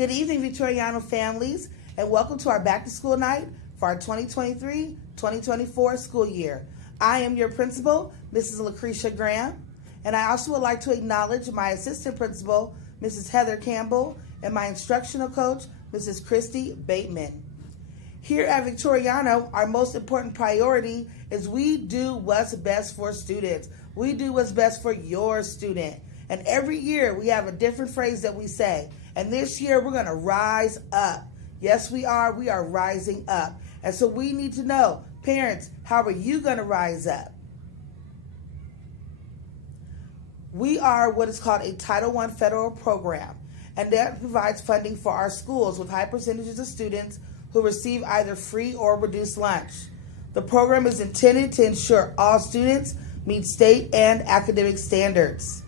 Good evening, Victoriano families, and welcome to our back to school night for our 2023-2024 school year. I am your principal, Mrs. Lucretia Graham, and I also would like to acknowledge my assistant principal, Mrs. Heather Campbell, and my instructional coach, Mrs. Christy Bateman. Here at Victoriano, our most important priority is we do what's best for students. We do what's best for your student. And every year we have a different phrase that we say. And this year we're going to rise up. Yes, we are. We are rising up. And so we need to know, parents, how are you going to rise up? We are what is called a Title I federal program, and that provides funding for our schools with high percentages of students who receive either free or reduced lunch. The program is intended to ensure all students meet state and academic standards.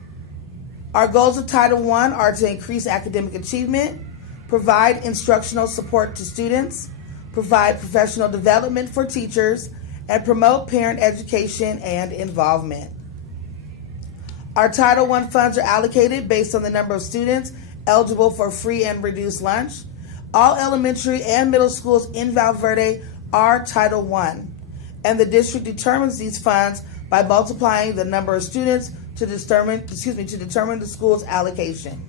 Our goals of Title I are to increase academic achievement, provide instructional support to students, provide professional development for teachers, and promote parent education and involvement. Our Title I funds are allocated based on the number of students eligible for free and reduced lunch. All elementary and middle schools in Val Verde are Title I, and the district determines these funds by multiplying the number of students to determine the school's allocation.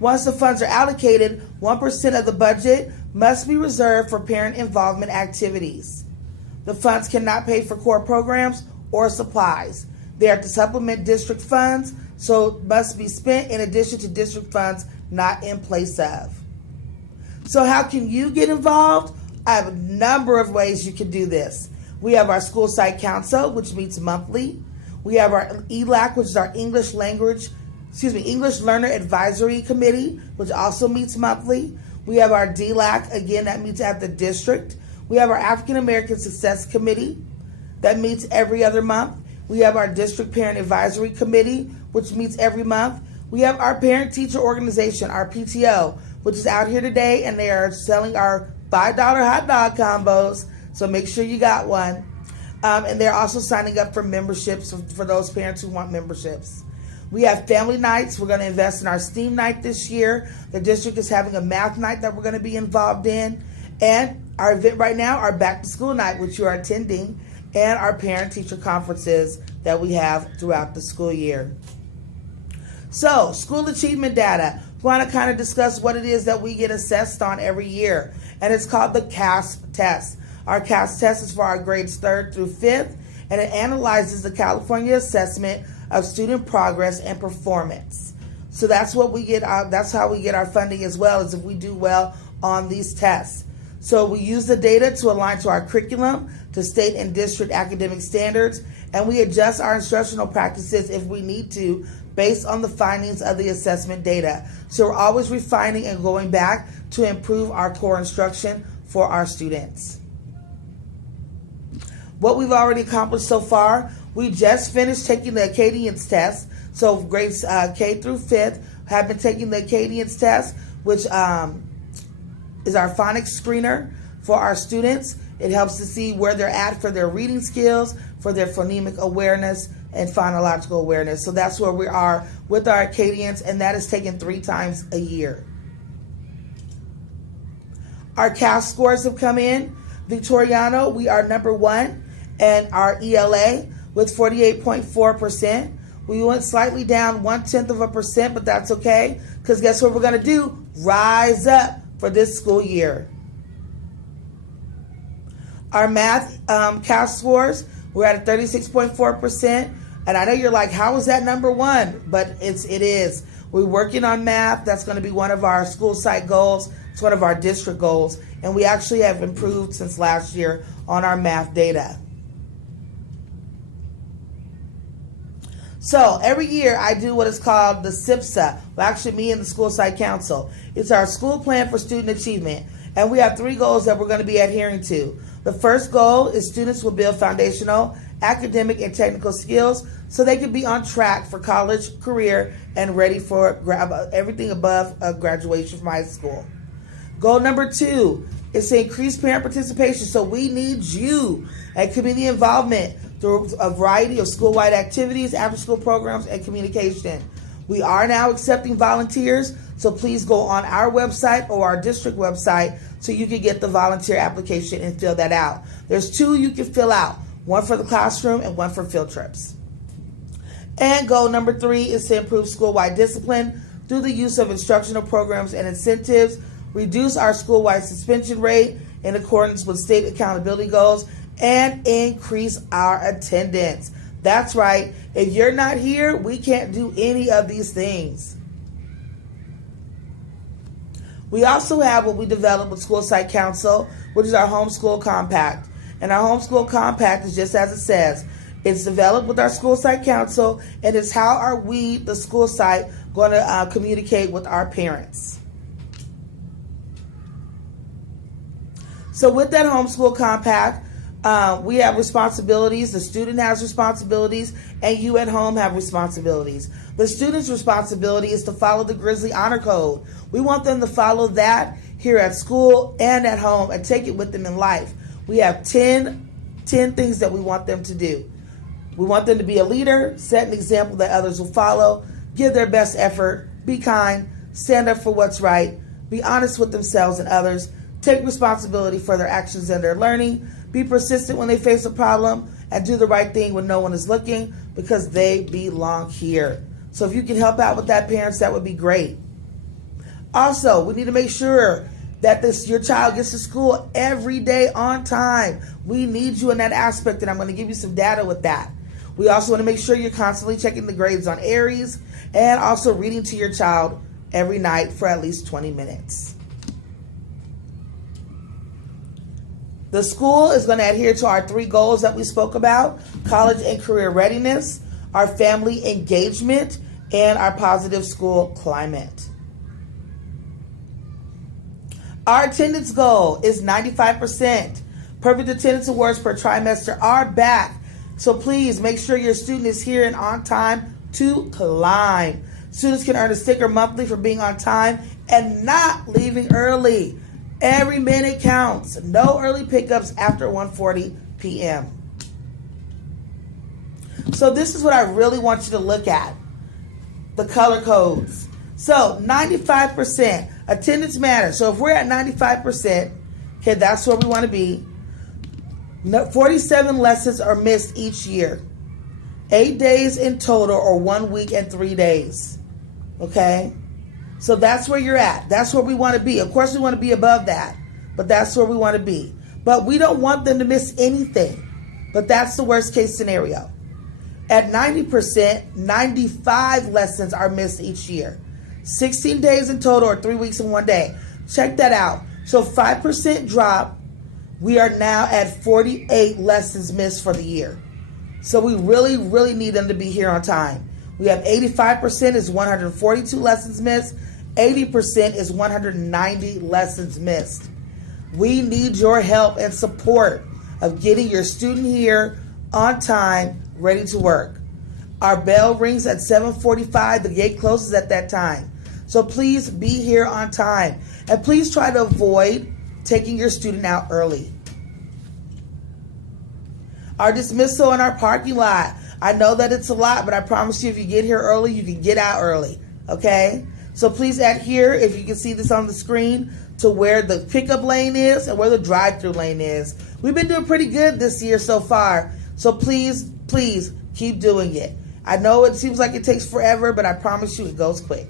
Once the funds are allocated, 1% of the budget must be reserved for parent involvement activities. The funds cannot pay for core programs or supplies. They are to supplement district funds, so must be spent in addition to district funds, not in place of. So how can you get involved? I have a number of ways you can do this. We have our school site council, which meets monthly. We have our ELAC, which is our English Learner Advisory Committee, which also meets monthly. We have our DLAC, again, that meets at the district. We have our African American Success Committee that meets every other month. We have our District Parent Advisory Committee, which meets every month. We have our Parent Teacher Organization, our PTO, which is out here today, and they are selling our $5 hot dog combos, so make sure you got one. And they're also signing up for memberships for those parents who want memberships. We have family nights. We're going to invest in our STEAM night this year. The district is having a math night that we're going to be involved in. And our event right now, our back to school night, which you are attending, and our parent teacher conferences that we have throughout the school year. So, school achievement data. We want to kind of discuss what it is that we get assessed on every year. And it's called the CASP test. Our CASP test is for our grades 3rd through 5th, and it analyzes the California assessment of student progress and performance. So that's what we get. That's how we get our funding as well, as if we do well on these tests. So we use the data to align to our curriculum, to state and district academic standards, and we adjust our instructional practices if we need to, based on the findings of the assessment data. So we're always refining and going back to improve our core instruction for our students. What we've already accomplished so far, we just finished taking the Acadians test. So grades K through 5th have been taking the Acadians test, which is our phonics screener for our students. It helps to see where they're at for their reading skills, for their phonemic awareness, and phonological awareness. So that's where we are with our Acadians, and that is taken 3 times a year. Our CAS scores have come in. Victoriano, we are number 1, and our ELA with 48.4%. We went slightly down 0.1%, but that's okay, because guess what we're going to do? Rise up for this school year. Our math CAS scores, we're at a 36.4%. And I know you're like, how is that number 1? But it is. We're working on math. That's going to be one of our school site goals. It's one of our district goals. And we actually have improved since last year on our math data. So every year I do what is called the SIPSA. Well, actually, me and the school site council. It's our school plan for student achievement. And we have 3 goals that we're going to be adhering to. The first goal is students will build foundational academic and technical skills so they can be on track for college, career, and ready for everything above graduation from high school. Goal number 2 is to increase parent participation. So we need you and community involvement through a variety of school-wide activities, after-school programs, and communication. We are now accepting volunteers, So please go on our website or our district website so you can get the volunteer application and fill that out. There's 2 you can fill out, one for the classroom and one for field trips. And goal number 3 is to improve school-wide discipline through the use of instructional programs and incentives, reduce our school-wide suspension rate in accordance with state accountability goals, and increase our attendance. That's right. If you're not here, we can't do any of these things. We also have what we developed with School Site Council, which is our Homeschool Compact. And our Homeschool Compact is just as it says. It's developed with our School Site Council, and it's how are we, the school site, going to communicate with our parents. So with that Homeschool Compact, we have responsibilities, the student has responsibilities, and you at home have responsibilities. The student's responsibility is to follow the Grizzly Honor Code. We want them to follow that here at school and at home and take it with them in life. We have 10 things that we want them to do. We want them to be a leader, set an example that others will follow, give their best effort, be kind, stand up for what's right, be honest with themselves and others, take responsibility for their actions and their learning, be persistent when they face a problem, and do the right thing when no one is looking because they belong here. So if you can help out with that, parents, that would be great. Also, we need to make sure that your child gets to school every day on time. We need you in that aspect, and I'm going to give you some data with that. We also want to make sure you're constantly checking the grades on Aries and also reading to your child every night for at least 20 minutes. The school is going to adhere to our 3 goals that we spoke about: college and career readiness, our family engagement, and our positive school climate. Our attendance goal is 95%. Perfect attendance awards per trimester are back. So please make sure your student is here and on time to climb. Students can earn a sticker monthly for being on time and not leaving early. Every minute counts. No early pickups after 1:40 p.m. So this is what I really want you to look at. The color codes. So 95%. Attendance matters. So if we're at 95%, okay, that's where we want to be. 47 lessons are missed each year. 8 days in total, or 1 week and 3 days. Okay? So that's where you're at. That's where we want to be. Of course, we want to be above that, but that's where we want to be. But we don't want them to miss anything. But that's the worst case scenario. At 90%, 95 lessons are missed each year. 16 days in total, or 3 weeks and 1 day. Check that out. So 5% drop. We are now at 48 lessons missed for the year. So we really, really need them to be here on time. We have 85% is 142 lessons missed. 80% is 190 lessons missed. We need your help and support of getting your student here on time, ready to work. Our bell rings at 7:45. The gate closes at that time. So please be here on time. And please try to avoid taking your student out early. Our dismissal in our parking lot. I know that it's a lot, but I promise you if you get here early, you can get out early. Okay? So please adhere, if you can see this on the screen, to where the pickup lane is and where the drive-through lane is. We've been doing pretty good this year so far. So please, please keep doing it. I know it seems like it takes forever, but I promise you it goes quick.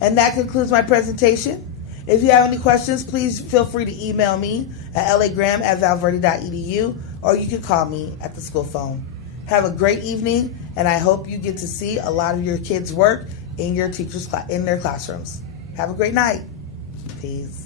And that concludes my presentation. If you have any questions, please feel free to email me at lagraham@valverde.edu, or you can call me at the school phone. Have a great evening, and I hope you get to see a lot of your kids' work in your teachers' in their classrooms. Have a great night. Peace.